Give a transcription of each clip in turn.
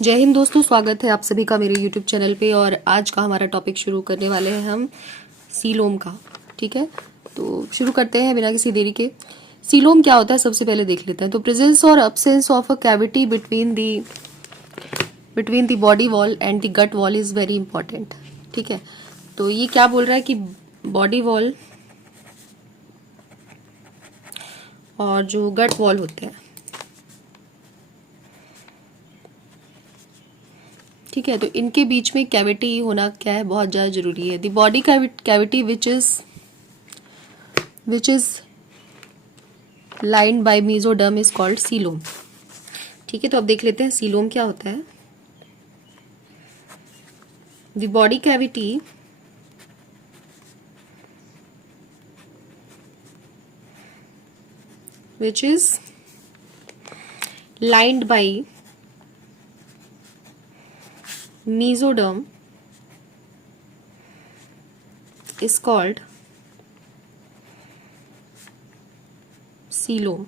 जय हिंद दोस्तों, स्वागत है आप सभी का मेरे YouTube चैनल पे। और आज का हमारा टॉपिक शुरू करने वाले हैं हम सीलोम का। ठीक है, तो शुरू करते हैं बिना किसी देरी के। सीलोम क्या होता है सबसे पहले देख लेते हैं। तो प्रेजेंस और absence of a cavity between the body wall and the gut wall is very important. ठीक है, तो ये क्या बोल रहा है कि बॉडी वॉल और जो गट वॉल होते हैं, ठीक है, तो इनके बीच में कैविटी होना क्या है, बहुत ज़्यादा जरूरी है। The body cavity which is lined by mesoderm is called coelom. ठीक है, तो अब देख लेते हैं सीलोम क्या होता है। The body cavity which is lined by mesoderm is called coelom.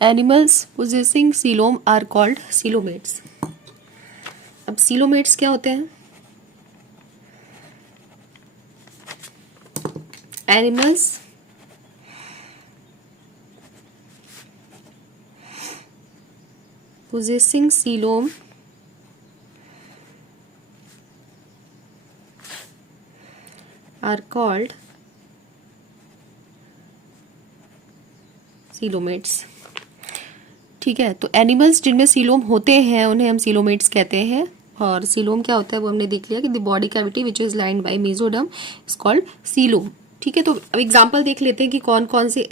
Animals possessing coelom are called coelomates. अब coelomates क्या होते हैं? Animals possessing coelom are called coelomates. ठीक है, तो एनिमल्स जिनमें सीलोम होते हैं उन्हें हम सीलोमेट्स कहते हैं। और सीलोम क्या होता है वो हमने देख लिया कि the body cavity which is lined by mesoderm is called coelom. ठीक है, तो अब एग्जांपल देख लेते हैं कि कौन कौन से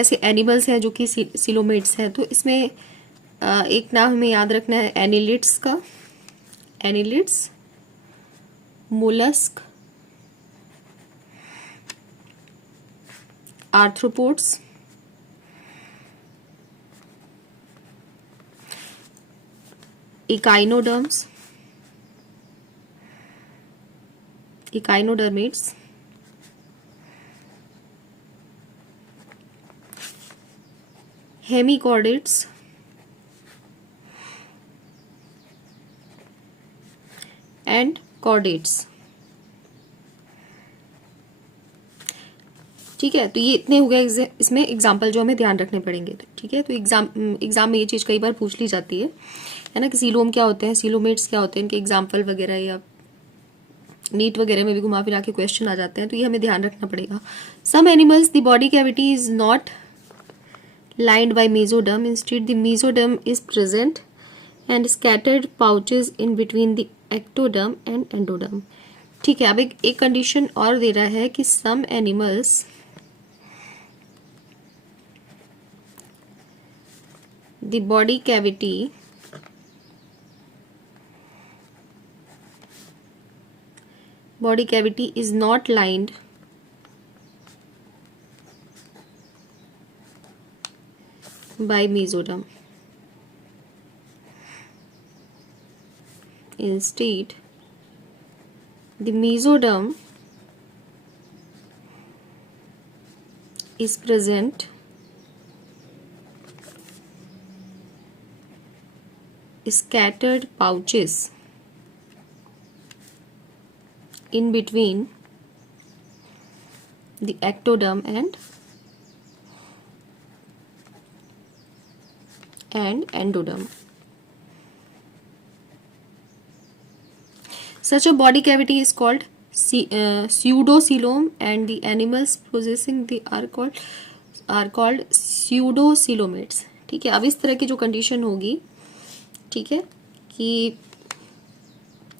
ऐसे एनिमल्स हैं जो कि सीलोमेट्स हैं। तो इसमें एक नाम हमें याद रखना है एनिलिड्स का। Annelids, molluscs, arthropods, echinoderms, echinodermates, hemichordates, and chordates. ठीक है, तो ये इतने हो गए इसमें एग्जाम्पल जो हमें ध्यान रखने पड़ेंगे। तो ठीक है, तो एग्जाम में ये चीज़ कई बार पूछ ली जाती है ना, कि सीलोम क्या होते हैं, सीलोमेट्स क्या होते हैं, इनके एग्जाम्पल वगैरह या नीट वगैरह में भी घुमा फिरा के क्वेश्चन आ जाते हैं, तो ये हमें ध्यान रखना पड़ेगा। Some animals the body cavity is not lined by mesoderm. Instead, the mesoderm is present and scattered pouches in between the ectoderm and endoderm. ठीक है, अब एक कंडीशन और दे रहा है कि some animals the body cavity is not lined by mesoderm. Instead, the mesoderm is present scattered pouches in between the ectoderm and endoderm. Such a body cavity is called pseudocoelom, and the animals possessing the are called pseudocoelomates. ठीक है, अब इस तरह की जो condition होगी, ठीक है, कि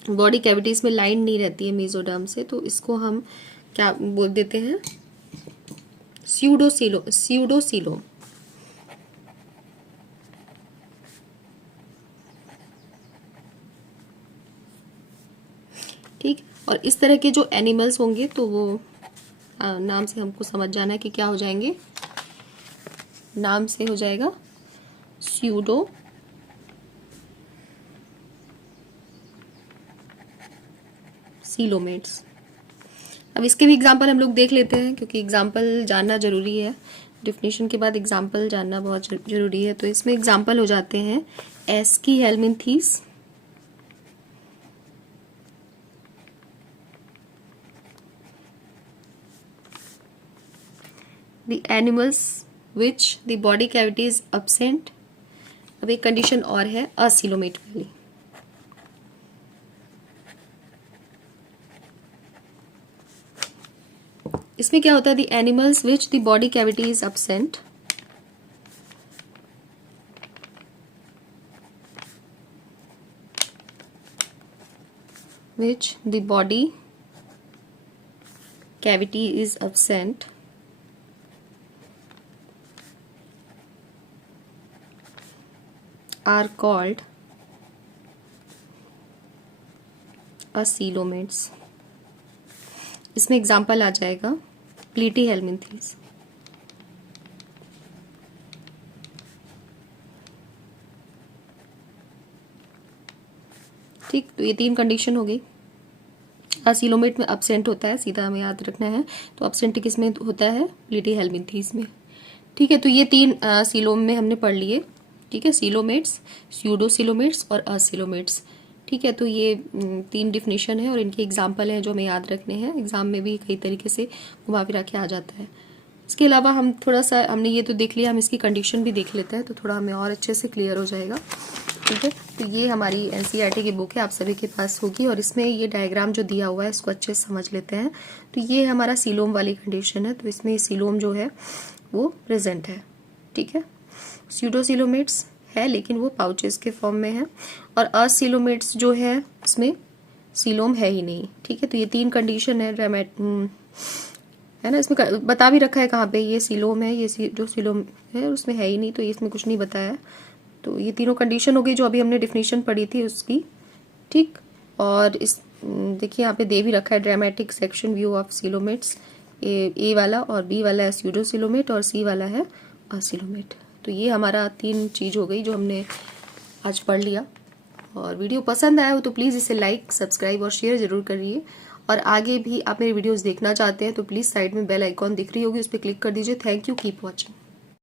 बॉडी कैविटीज में लाइन नहीं रहती है मेसोडर्म से, तो इसको हम क्या बोल देते हैं, स्यूडोसीलोम। ठीक, और इस तरह के जो एनिमल्स होंगे तो वो नाम से हमको समझ जाना है कि क्या हो जाएंगे, नाम से हो जाएगा स्यूडो सीलोमेट्स। अब इसके भी एग्जाम्पल हम लोग देख लेते हैं, क्योंकि एग्जाम्पल जानना जरूरी है। डिफिनेशन के बाद एग्जाम्पल जानना बहुत जरूरी है। तो इसमें एग्जाम्पल हो जाते हैं aschelminthes, the animals which the body cavity is absent. अब एक कंडीशन और है असीलोमेट वाली। इसमें क्या होता है, the animals which the body cavity is absent, which the body cavity is absent are called acoelomates। इसमें एग्जाम्पल आ जाएगा प्लीटी हेलमिंथीस। ठीक, तो ये 3 कंडीशन हो गई। असीलोमेट में एब्सेंट होता है, सीधा हमें याद रखना है। तो एब्सेंट किस में होता है, प्लीटी हेलमिंथीस में। ठीक है, तो ये 3 सीलोम में हमने पढ़ लिए। ठीक है, सीलोमेट्स, स्यूडोसीलोमेट्स और असीलोमेट्स। ठीक है, तो ये 3 डिफिनेशन है और इनके एग्जाम्पल हैं जो हमें याद रखने हैं। एग्जाम में भी कई तरीके से घुमा फिरा के आ जाता है। इसके अलावा हम थोड़ा सा, हमने ये तो देख लिया, हम इसकी कंडीशन भी देख लेते हैं तो थोड़ा हमें और अच्छे से क्लियर हो जाएगा। ठीक है, तो ये हमारी एनसीईआरटी की बुक है, आप सभी के पास होगी, और इसमें ये डायग्राम जो दिया हुआ है इसको अच्छे से समझ लेते हैं। तो ये हमारा सीलोम वाली कंडीशन है, तो इसमें सीलोम जो है वो प्रेजेंट है। ठीक है, स्यूडोसीलोमेट्स है लेकिन वो पाउचेस के फॉर्म में है, और असीलोमेट्स जो है उसमें सीलोम है ही नहीं। ठीक है, तो ये 3 कंडीशन है ना। इसमें बता भी रखा है कहाँ पे ये सीलोम है, ये जो सीलोम है उसमें है ही नहीं, तो ये इसमें कुछ नहीं बताया। तो ये तीनों कंडीशन हो गई जो अभी हमने डिफिनेशन पढ़ी थी उसकी। ठीक, और इस देखिए यहाँ पे दे भी रखा है dramatic section view of coelomates. A वाला और बी वाला है स्यूडोसीलोमेट और सी वाला है असीलोमेट। तो ये हमारा 3 चीज़ हो गई जो हमने आज पढ़ लिया। और वीडियो पसंद आया हो तो प्लीज़ इसे लाइक, सब्सक्राइब और शेयर ज़रूर करिए। और आगे भी आप मेरे वीडियोस देखना चाहते हैं तो प्लीज़ साइड में बेल आइकॉन दिख रही होगी, उस पर क्लिक कर दीजिए। Thank you, keep watching.